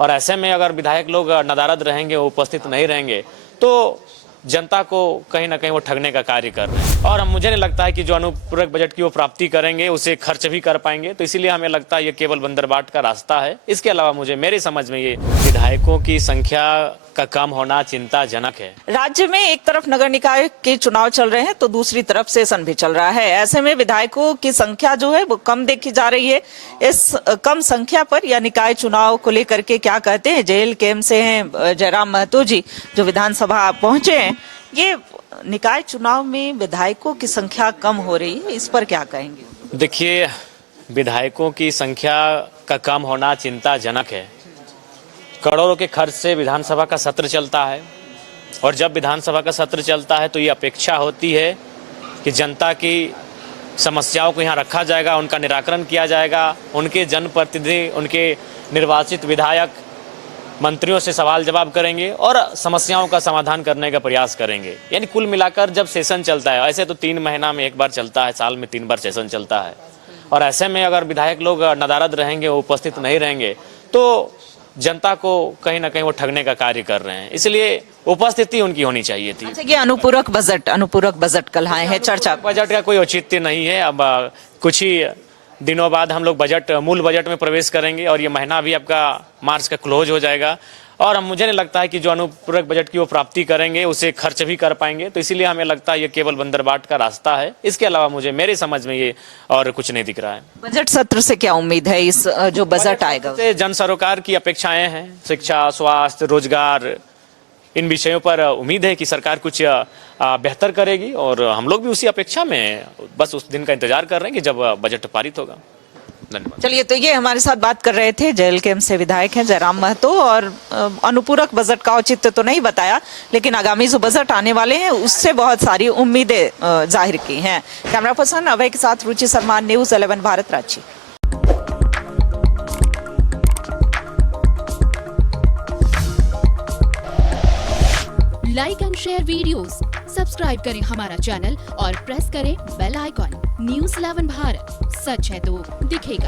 और ऐसे में अगर विधायक लोग नदारद रहेंगे, उपस्थित नहीं रहेंगे, तो जनता को कहीं ना कहीं वो ठगने का कार्य कर रहे हैं। और मुझे नहीं लगता है कि जो अनुपूरक बजट की वो प्राप्ति करेंगे उसे खर्च भी कर पाएंगे। तो इसीलिए हमें लगता है ये केवल बंदरबाट का रास्ता है। इसके अलावा मुझे मेरी समझ में ये विधायकों की संख्या का कम होना चिंताजनक है। राज्य में एक तरफ नगर निकाय के चुनाव चल रहे हैं तो दूसरी तरफ सेशन भी चल रहा है। ऐसे में विधायकों की संख्या जो है वो कम देखी जा रही है। इस कम संख्या पर या निकाय चुनाव को लेकर के क्या कहते हैं जेल केम से हैं जयराम महतो जी, जो विधानसभा पहुंचे हैं। ये निकाय चुनाव में विधायकों की संख्या कम हो रही है, इस पर क्या कहेंगे? देखिए, विधायकों की संख्या का कम होना चिंताजनक है। करोड़ों के खर्च से विधानसभा का सत्र चलता है और जब विधानसभा का सत्र चलता है तो ये अपेक्षा होती है कि जनता की समस्याओं को यहाँ रखा जाएगा, उनका निराकरण किया जाएगा, उनके जनप्रतिनिधि, उनके निर्वाचित विधायक मंत्रियों से सवाल जवाब करेंगे और समस्याओं का समाधान करने का प्रयास करेंगे। यानी कुल मिलाकर जब सेशन चलता है, ऐसे तो 3 महीना में एक बार चलता है, साल में 3 बार सेशन चलता है, और ऐसे में अगर विधायक लोग नदारद रहेंगे, उपस्थित नहीं रहेंगे, तो जनता को कहीं ना कहीं वो ठगने का कार्य कर रहे हैं। इसलिए उपस्थिति उनकी होनी चाहिए थी। अच्छा, ये अनुपूरक बजट कल आए हैं चर्चा। बजट का कोई औचित्य नहीं है। अब कुछ ही दिनों बाद हम लोग मूल बजट में प्रवेश करेंगे और ये महीना भी आपका मार्च का क्लोज हो जाएगा। और मुझे नहीं लगता है कि जो अनुपूरक बजट की वो प्राप्ति करेंगे उसे खर्च भी कर पाएंगे। तो इसीलिए हमें लगता है ये केवल बंदरबाट का रास्ता है। इसके अलावा मुझे मेरी समझ में ये और कुछ नहीं दिख रहा है। बजट सत्र से क्या उम्मीद है? इस जो बजट आएगा जन सरोकार की अपेक्षाएं हैं, शिक्षा, स्वास्थ्य, रोजगार, इन विषयों पर उम्मीद है कि सरकार कुछ बेहतर करेगी और हम लोग भी उसी अपेक्षा में बस उस दिन का इंतजार कर रहे हैं कि जब बजट पारित होगा। धन्यवाद। चलिए, तो ये हमारे साथ बात कर रहे थे जेल केम से विधायक हैं जयराम महतो। और अनुपूरक बजट का औचित्य तो नहीं बताया, लेकिन आगामी जो बजट आने वाले हैं उससे बहुत सारी उम्मीदें जाहिर की हैं। कैमरा पर्सन अभय के साथ Ruchi Sharma, news 11 Bharat, Ranchi. Like and share videos, subscribe करें हमारा चैनल और प्रेस करें बेल आइकॉन। न्यूज़ 11 भारत, सच है तो दिखेगा।